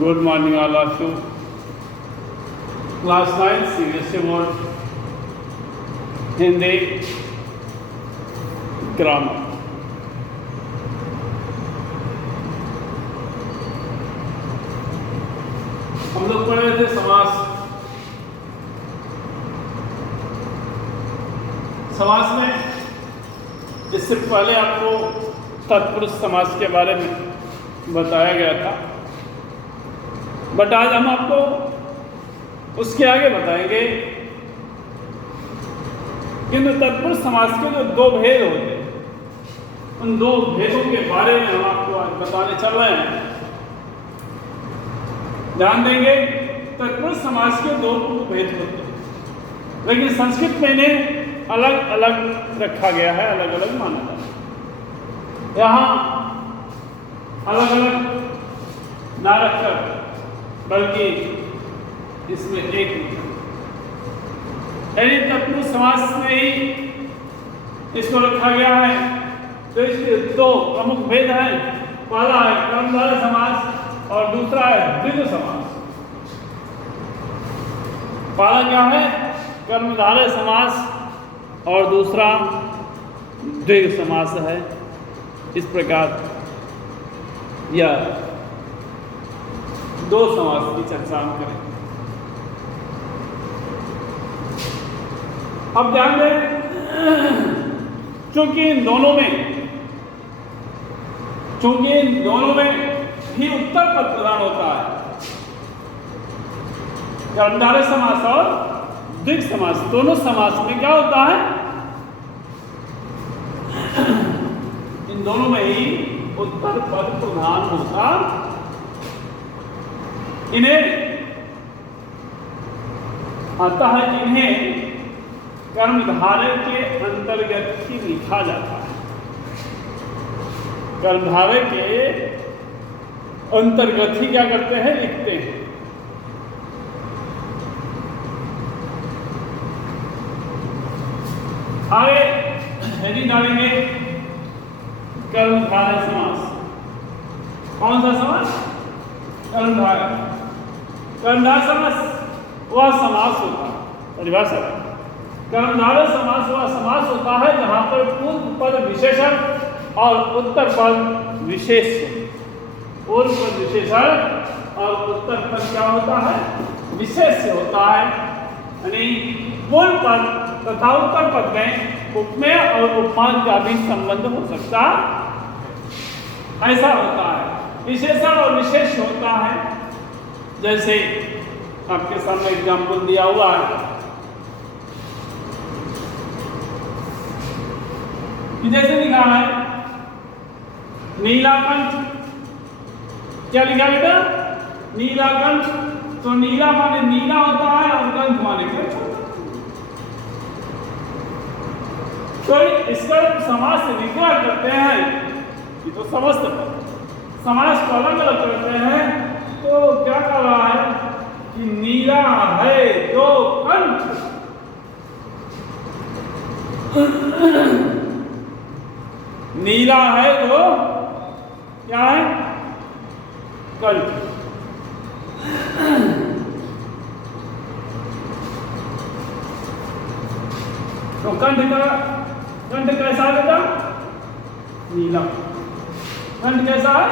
Good morning, all of you. Class 9 CBSE Board Hindi Grammar. हम लोग पढ़ रहे थे समास। समास में इससे पहले आपको तत्पुरुष समास के बारे में बताया गया था, बट आज हम आपको उसके आगे बताएंगे। किंतु तत्पुरुष समास के जो दो भेद होते हैं, उन दो भेदों के बारे में हम आपको आज बताने चल रहे हैं। ध्यान देंगे, तत्पुरुष समास के दो भेद होते हैं, लेकिन संस्कृत में इन्हें अलग अलग रखा गया है, अलग अलग माना जाता है। यहाँ अलग अलग ना रखकर बल्कि इसमें एक यानी तत्पुरुष समास में ही इसको रखा गया है। तो इसके दो प्रमुख भेद हैं। पहला है कर्मधारय समास और दूसरा है द्विगु समास। पहला क्या है? कर्मधारय समास और दूसरा द्विगु समास है। इस प्रकार यह दो समास की चर्चा हम करें। अब ध्यान दें, चूंकि इन दोनों में ही उत्तर पद प्रदान होता है, कर्मधारय समास और द्विगु समास, दोनों समास में क्या होता है? इन दोनों में ही उत्तर पद प्रधान होता। इन्हें आता है कि इन्हें कर्मधारय के अंतर्गत ही लिखा जाता है। कर्मधारय के अंतर्गत ही क्या करते हैं? लिखते हैं। आगे हेडिंग डालेंगे कर्मधारय समास। कौन सा समास? कर्मधारय। कर्मधारय समास वह समास होता है, परिभाषा है। कर्मधारय समास वह समास होता है जहां पर पूर्व पद विशेषण और उत्तर पद विशेष। पूर्व पद विशेषण और उत्तर पद क्या होता है? विशेष होता है। यानी पूर्व पद तथा उत्तर पद में उपमेय और उपमान का भी संबंध हो सकता, ऐसा होता है। विशेषण और विशेष होता है। जैसे आपके सामने एग्जाम्पल दिया हुआ है कि जैसे लिखा है नीलाकंठ। क्या लिखा बेटा? नीलाकंठ। तो नीला माने नीला होता है और कंठ माने कंठ होता है। तो इसका समास से विग्रह करते हैं कि तो समस्त समास को अलग अलग करते हैं। तो क्या कर रहा है कि नीला है जो कंठ, नीला है जो क्या है? कंठ। तो कंठ कैसा है बेटा? नीला। कंठ कैसा है?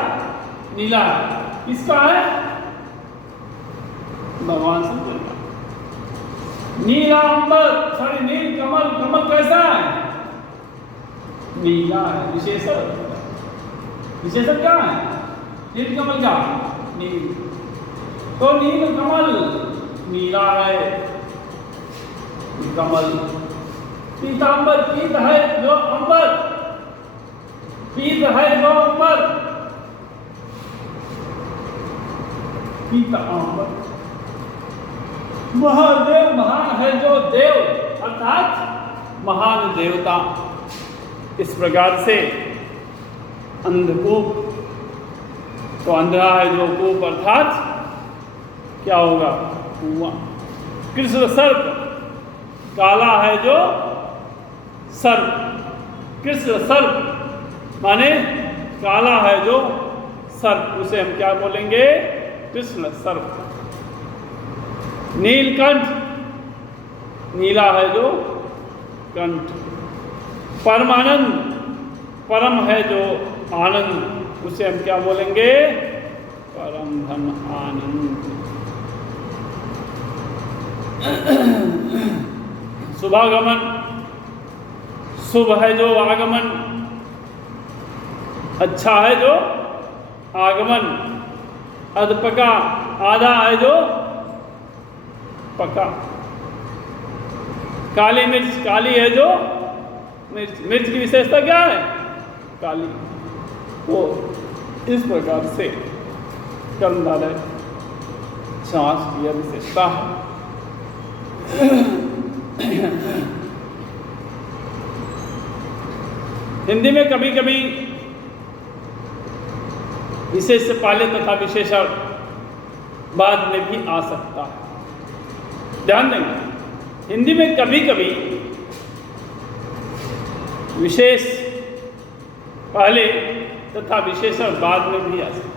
नीला है। किसका है? भगवान से बोलना। नीलांबर, सॉरी नील कमल। कमल कैसा है? नीला है। विशेषण, विशेषण क्या है? नील कमल क्या? नील। तो नील कमल नीला है, कमल। पीतांबर, पीत है जो अंबर, पीत है जो अंबर, पीतांबर। महादेव, महान है जो देव, अर्थात महान देवता। इस प्रकार से अंधकूप, तो अंधा है जो कूप, अर्थात क्या होगा? कुआं। कृष्ण सर्प, काला है जो सर्प। कृष्ण सर्प माने काला है जो सर्प, उसे हम क्या बोलेंगे? कृष्ण सर्व। नीलकंठ, नीला है जो कंठ। परमानंद, परम है जो आनंद, उसे हम क्या बोलेंगे? परम धन आनंद। शुभागमन, शुभ है जो आगमन, अच्छा है जो आगमन। अधपका, आधा है जो पका। काली मिर्च, काली है जो मिर्च, मिर्च की विशेषता क्या है? काली। तो इस प्रकार से कर्मधारय समास की यह विशेषता है। हिंदी में कभी कभी विशेष से पहले तथा विशेषण बाद में भी आ सकता है। ध्यान देंगे, हिंदी में कभी कभी विशेष पहले तथा विशेषण बाद में भी आ सकता है।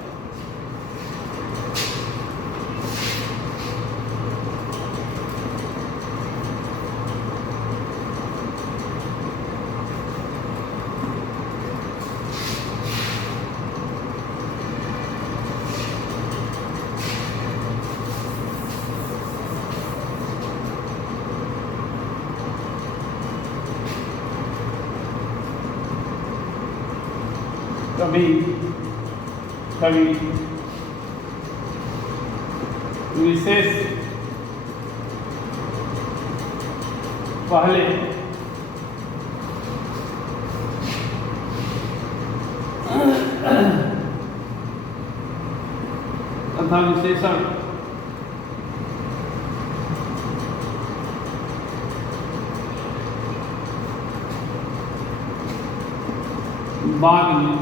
कभी कभी विशेष पहले तथा विशेषण बाद में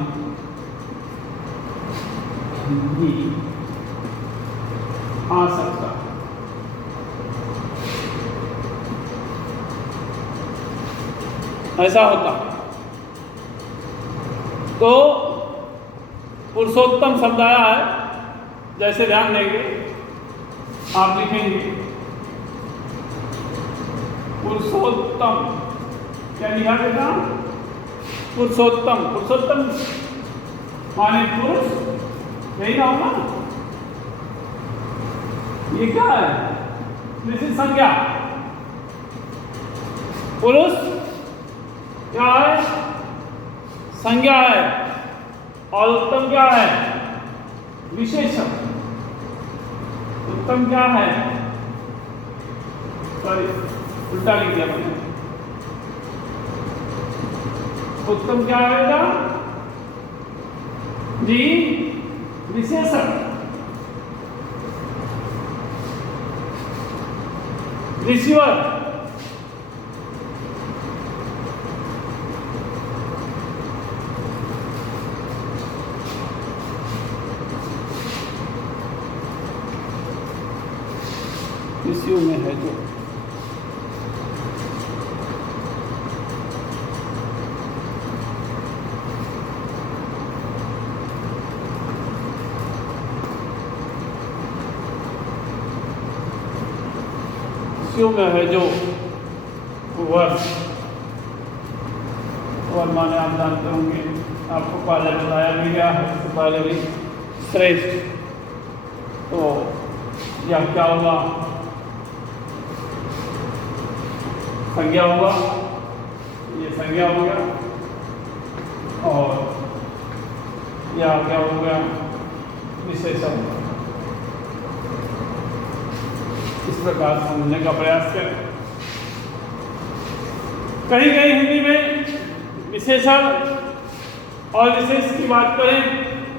भी आ सकता है। ऐसा होता। तो पुरुषोत्तम शब्द आया है, जैसे ध्यान देंगे आप लिखेंगे पुरुषोत्तम। क्या लिखा बेटा? पुरुषोत्तम। पुरुषोत्तम माने पुरुष, यही ना होगा? ये क्या है? निश्चित संज्ञा। पुरुष क्या है? संज्ञा है। और उत्तम क्या है? विशेषण। उत्तम क्या है? सॉरी, उल्टा लिख दिया मैंने। उत्तम क्या है बेटा जी? विशेषण। रिसीवर, रिसीव में है जो में है जो वर माने आप जानते होंगे, आपको पहले बताया भी गया है, इससे पहले भी श्रेष्ठ। तो यह क्या हुआ? संज्ञा हुआ, ये संज्ञा हो गया। और यह क्या हो गया? विशेषण। इस प्रकार समझने का प्रयास करें। कहीं कहीं हिंदी में विशेषण और विशेष की बात करें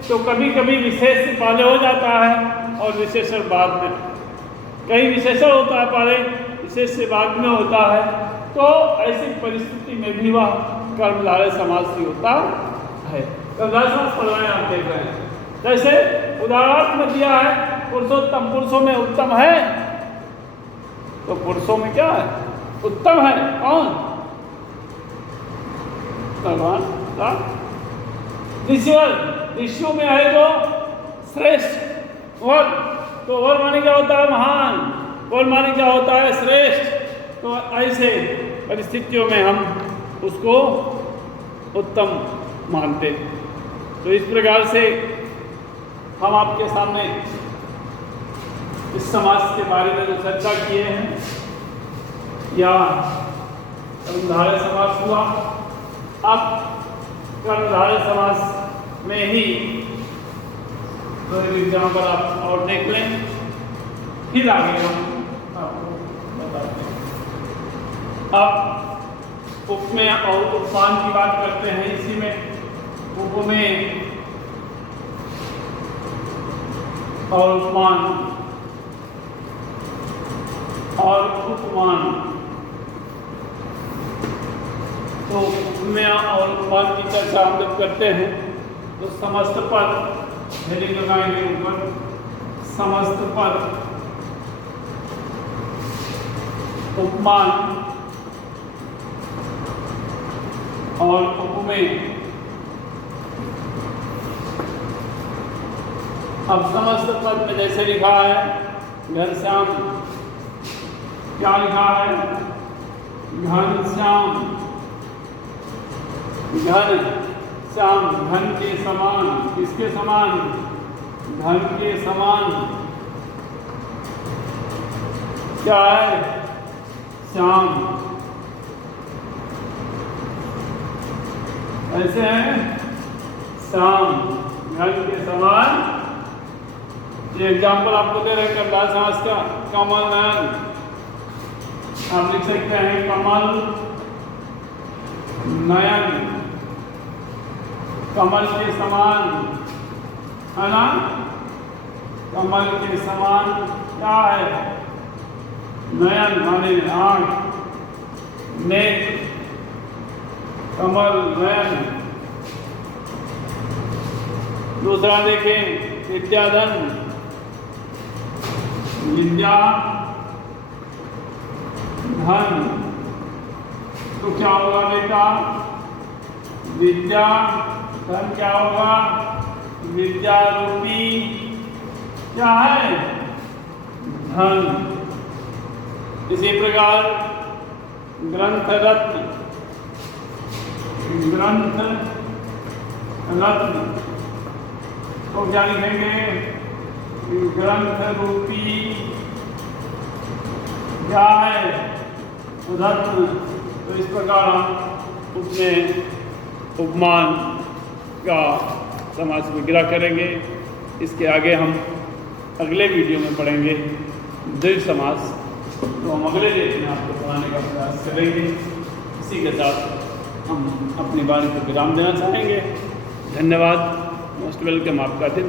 तो कभी कभी विशेष से पहले हो जाता है और विशेषण बाद में। कहीं विशेषण होता है पहले, विशेष से बाद में होता है। तो ऐसी परिस्थिति में भी वह कर्मधारय समास ही होता है। कर्मधारय समास पढ़ रहे हैं, आप देख रहे हैं। जैसे उदाहरण में दिया है पुरुषोत्तम, पुरुषों में उत्तम है। तो पुरुषों में क्या है? उत्तम है। कौन? भगवान राम। ऋषियों में है जो श्रेष्ठ, और तो और माने क्या होता है महान, और माने क्या होता है श्रेष्ठ। तो ऐसे परिस्थितियों में हम उसको उत्तम मानते। तो इस प्रकार से हम आपके सामने इस समास के बारे में जो चर्चा किए हैं, या कर्मधारय समास हुआ, अब कर्मधारय समास में ही तो एग्जाम्पल आप और देख लें, फिर आगे हम आपको बताते हैं। अब उपमेय और उपमान की बात करते हैं। इसी में उपमेय और उपमान और उपमान, तो उपमेय और उपमान की चर्चा हम जब करते हैं तो समस्त पद हेडिंग लगाएंगे ऊपर, समस्त पद उपमान और उपमेय। अब समस्त पद में जैसे लिखा है घनश्याम, क्या लिखा है घनश्याम, घन श्याम, घन के समान, किसके समान, घन के समान, क्या है श्याम, ऐसे हैं श्याम घन के समान। ये एग्जाम्पल आपको दे रहे हैं कर्मधारय समास का। कमल नयन, आप लिख सकते हैं कमल नयन, कमल के समान, है ना, कमल के समान क्या है, नयन माने आँख, नेत्र, कमल नयन। दूसरा देखें विद्याधन, विद्या धन, तो क्या होगा बेटा, विद्या धन क्या होगा, विद्या रूपी क्या है धन। इसी प्रकार ग्रंथ रत्न, ग्रंथ रत्न, तो क्या लिखेंगे, ग्रंथ रूपी क्या है रत्न। तो इस प्रकार हम उपमेय उपमान का समास विग्रह करेंगे। इसके आगे हम अगले वीडियो में पढ़ेंगे द्विज समास, तो हम अगले लेख में आपको पढ़ाने का प्रयास करेंगे। इसी के साथ हम अपनी वाणी को विराम देना चाहेंगे। धन्यवाद, मोस्ट वेलकम, आपका दिन